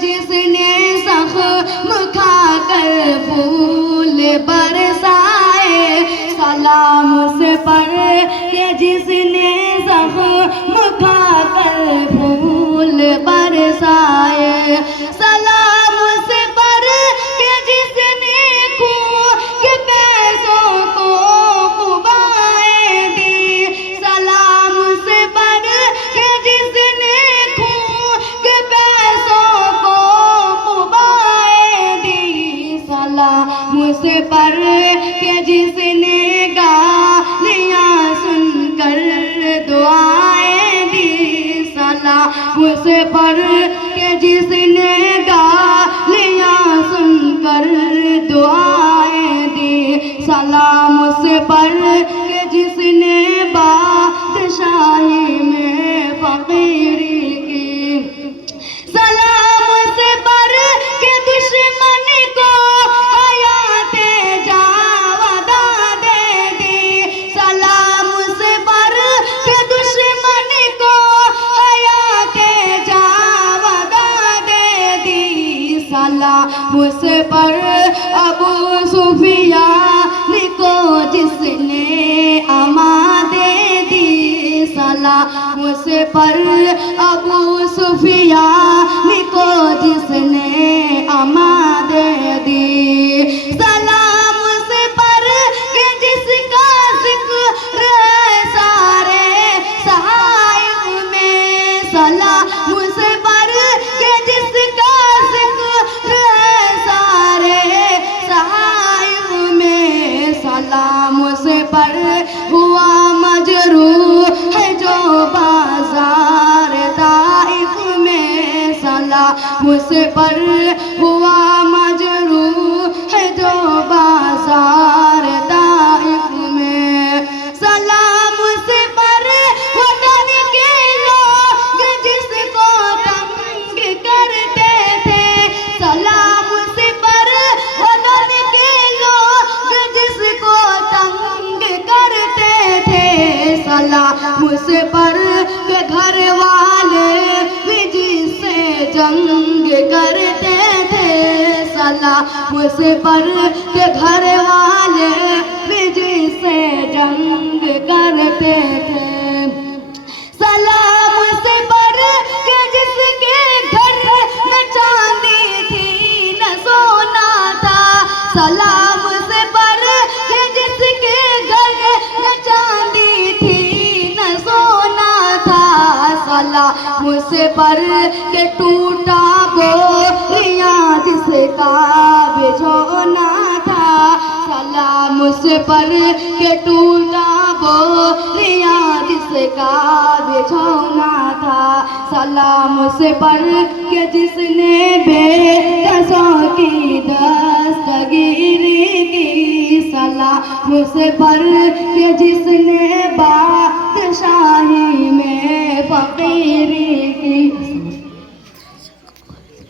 جس نے زخم کھا کر پھول برسائے، سلام سے پڑھ کہ جس نے زخم کھا کر پھول برسائے، سلام سے پڑھ کہ جس نے خون کے پیسوں کو قبائیں دی، سلام سے پڑھ کہ جس نے خون کے پیسوں کو قبائیں دی، سلام سے پڑھ کہ جس نے گالیاں سن کر دعائیں دی، سلام سے پڑھ کہ جس نے گالیاں سن کر دعائیں دی، سلام سے پڑھ کہ جس نے بادشاہی میں فقیری کی، سلام سے پڑھ کہ دشمن کو حیات جاودہ دے دی، سلام سے پڑھ کہ دشمن کو حیات جاودہ دے دی، سلام سے پڑھ ابو سفیان کو جس نے اما دے دی، سلام سے پڑھ ابو سفیان کو جس نے اما دے دی، سلام سے پڑھ کہ جس کا ذکر سارے صحائف میں، سلام سے پڑھ کہ جس کا ذکر سارے صحائف میں، سلام سے پڑھ ہوا مجروح ہے جو بازار طائف میں، سلام سے پڑھ ہوا مجروح ہے جو بازار طائف میں، سلام سے پڑھ وطن کے لوگ جس کو تنگ کرتے تھے، سلام سے پڑھ وطن کے لوگ جس کو تنگ کرتے تھے، سلام سے پڑھ کہ گھر والے بھی جس سے جنگ کرتے تھے، سلام سے پڑھ کہ گھر والے بھی جس سے جنگ کرتے تھے، سلام سے پڑھ کہ جس کے گھر نہ چاندی تھی نہ سونا تھا، سلام سے پڑھ کہ جس کے گھر نہ چاندی تھی نہ سونا تھا، سلام سے پڑھ کہ ٹوٹا بوریاں جس کا بچھونا تھا، سلام سے پڑھ کہ ٹوٹا بوریاں جس کا بچھونا تھا، سلام سے پڑھ کہ جس نے بے کسوں کی دستگیری کی، سلام سے پڑھ کہ جس نے بادشاہی میں